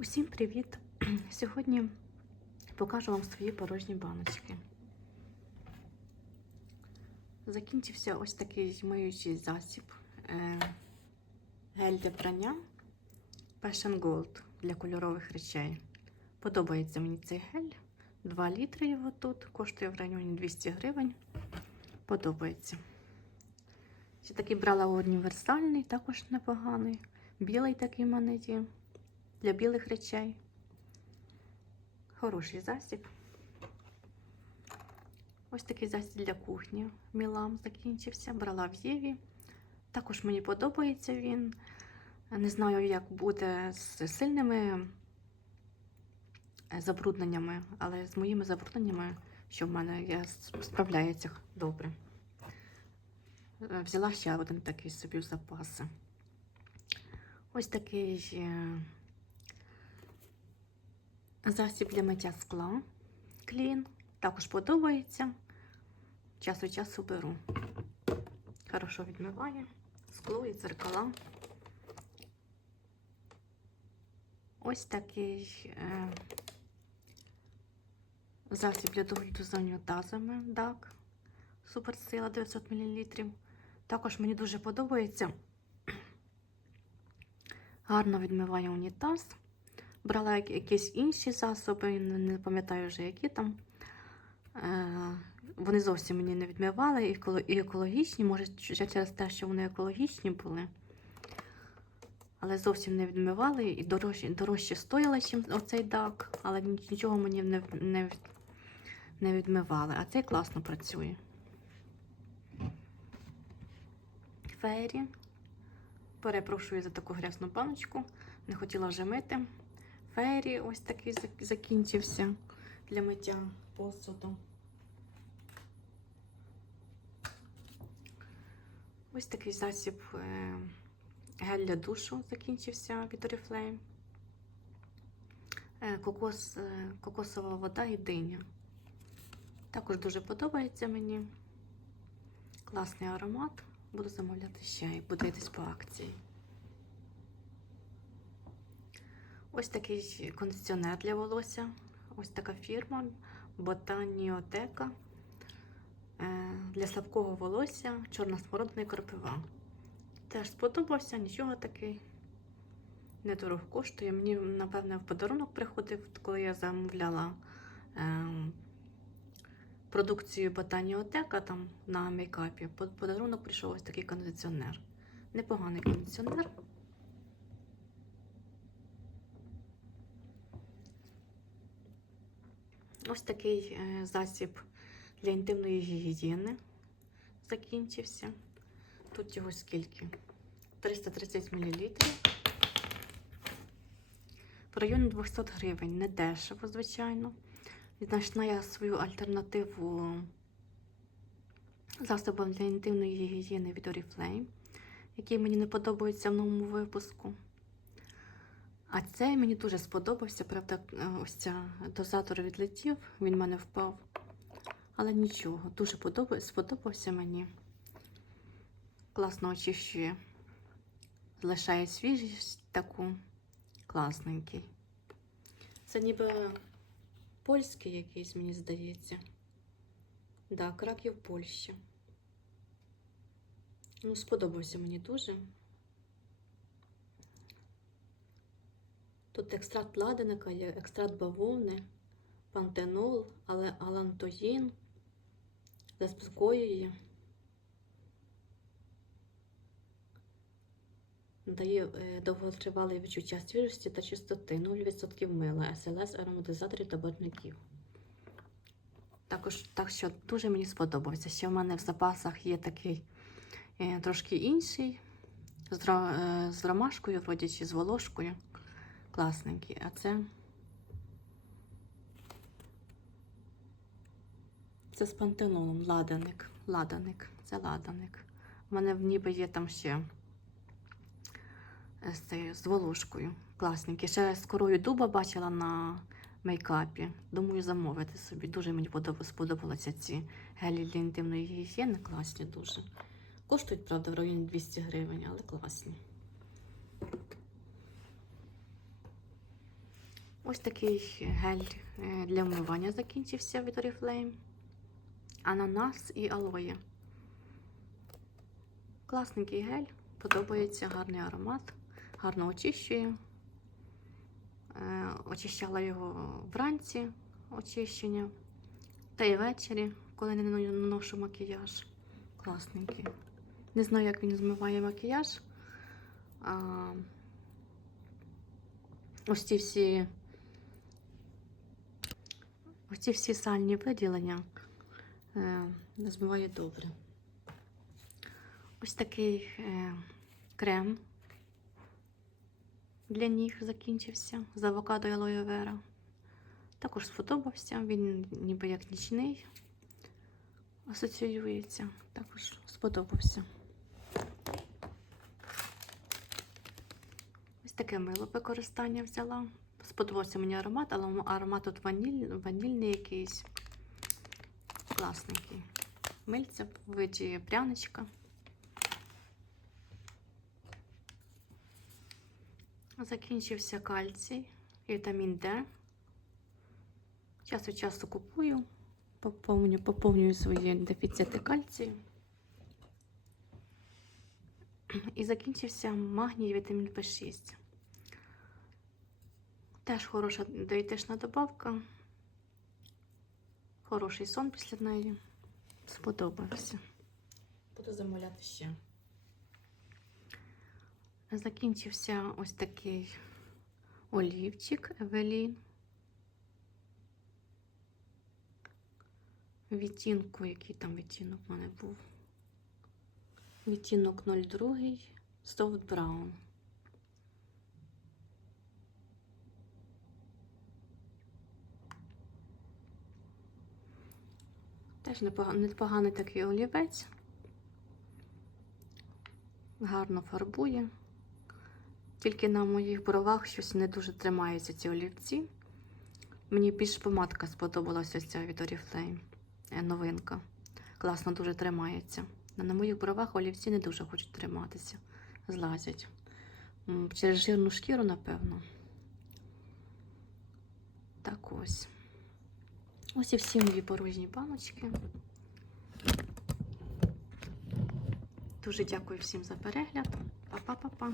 Усім привіт! Сьогодні покажу вам свої порожні баночки. Закінчився ось такий миючий засіб. е, Гель для прання Passion Gold для кольорових речей. Подобається мені цей гель. 2 літри його тут, коштує в районі 200 гривень. Подобається. Ще такий брала універсальний, також непоганий. Білий такий в мене є для білих речей. Хороший засіб. Ось такий засіб для кухні. Мілам закінчився. Брала в Єві. Також мені подобається він. Не знаю, як буде з сильними забрудненнями, але з моїми забрудненнями, що в мене я справляється добре. Взяла ще один такий собі в запаси. Ось такий е, засіб для миття скла. Клін. Також подобається. Час від часу беру. Хорошо відмиває скло і дзеркала. Ось такий е, засіб для догляду за унітазами DAC. Суперсила 900 мл. Також мені дуже подобається. Гарно відмиває унітаз. Брала якісь інші засоби, не пам'ятаю вже, які там. Е, Вони зовсім мені не відмивали і екологічні, може, ще через те, що вони екологічні були. Але зовсім не відмивали і дорожче, дорожче стояли, ніж оцей дак, але нічого мені не, не, не відмивали. А цей класно працює. Фейрі. Перепрошую за таку грязну баночку. Не хотіла вже мити. Фейрі ось такий закінчився для миття посуду. Ось такий засіб е, гель для душу закінчився від Oriflame. Е, Кокос, е, кокосова вода і диня. Також дуже подобається мені. Класний аромат. Буду замовляти ще і буде по акції. Ось такий кондиціонер для волосся. Ось така фірма Ботаніотека. Для слабкого волосся чорна смородина і кропива. Теж сподобався, нічого такий. Недорого коштує. Мені, напевне, в подарунок приходив, коли я замовляла е, продукцію Ботаніотека там на мейкапі. Подарунок прийшов ось такий кондиціонер. Непоганий кондиціонер. Ось такий е, засіб для інтимної гігієни закінчився. Тут його скільки? 330 мл. В районі 200 гривень. Не дешево, звичайно. Знайшла я свою альтернативу засобам для інтимної гігієни від Oriflame, який мені не подобається в новому випуску. А цей мені дуже сподобався. Правда, е, ось ця дозатор відлетів, він в мене впав. Але нічого, дуже сподобався мені. Класно очищує. Залишає свіжість таку класненький. Це ніби польський якийсь, мені здається. Да, Краків, Польща. Ну, сподобався мені дуже. Тут екстракт ладаника, екстракт бавовни, пантенол, але алантоїн, заспокоює, дає е, довготривале відчуття свіжості та чистоти, 0% мила, СЛС, ароматизаторів та барвників. Також так що дуже мені сподобався. Ще в мене в запасах є такий е, трошки інший, е, з ромашкою, вроді чи з волошкою. Класненький. А це. Це з пантенолом, ладаник. Ладаник. Це ладаник. У мене ніби є там ще е, з, цією- з волошкою. Класненький. Ще з корою дуба бачила на мейкапі. Думаю, замовити собі. Дуже мені сподобалися ці гелі для інтимної гігієни. Класні дуже. Коштують, правда, в районі 200 гривень, але класні. Ось такий гель е, для вмивання закінчився від Oriflame. Ананас і алоє. Класненький гель, подобається гарний аромат, гарно очищує. Е, Очищала його вранці очищення. Та й ввечері, коли не наношу макіяж. Класненький. Не знаю, як він змиває макіяж. А, ось ці всі ось ці всі сальні виділення е, змиває добре. Ось такий е, крем для ніг закінчився з авокадо і алоє вера. Також сподобався, він ніби як нічний асоціюється. Також сподобався. Ось таке мило використання взяла. Сподобався мені аромат, але аромат тут ваніль, ванільний якийсь. Класненький. Мильце в виді пряничка. Закінчився кальцій, вітамін Д. Час від часу купую, поповнюю, поповнюю свої дефіцити кальцію. І закінчився магній вітамін В6. Теж хороша диетична добавка. Хороший сон після неї. Сподобався. Буду замовляти ще. Закінчився ось такий олівчик Евелін. Відтінку, який там відтінок в мене був. Відтінок 02 Soft Brown. Теж непоганий, такий олівець. Гарно фарбує. Тільки на моїх бровах щось не дуже тримаються ці олівці. Мені більш помадка сподобалася ця від Oriflame. Е, Новинка. Класно дуже тримається. На моїх бровах олівці не дуже хочуть триматися. Злазять. Через жирну шкіру, напевно. Так ось. Ось і всі мої порожні баночки. Дуже дякую всім за перегляд. Па-па-па-па.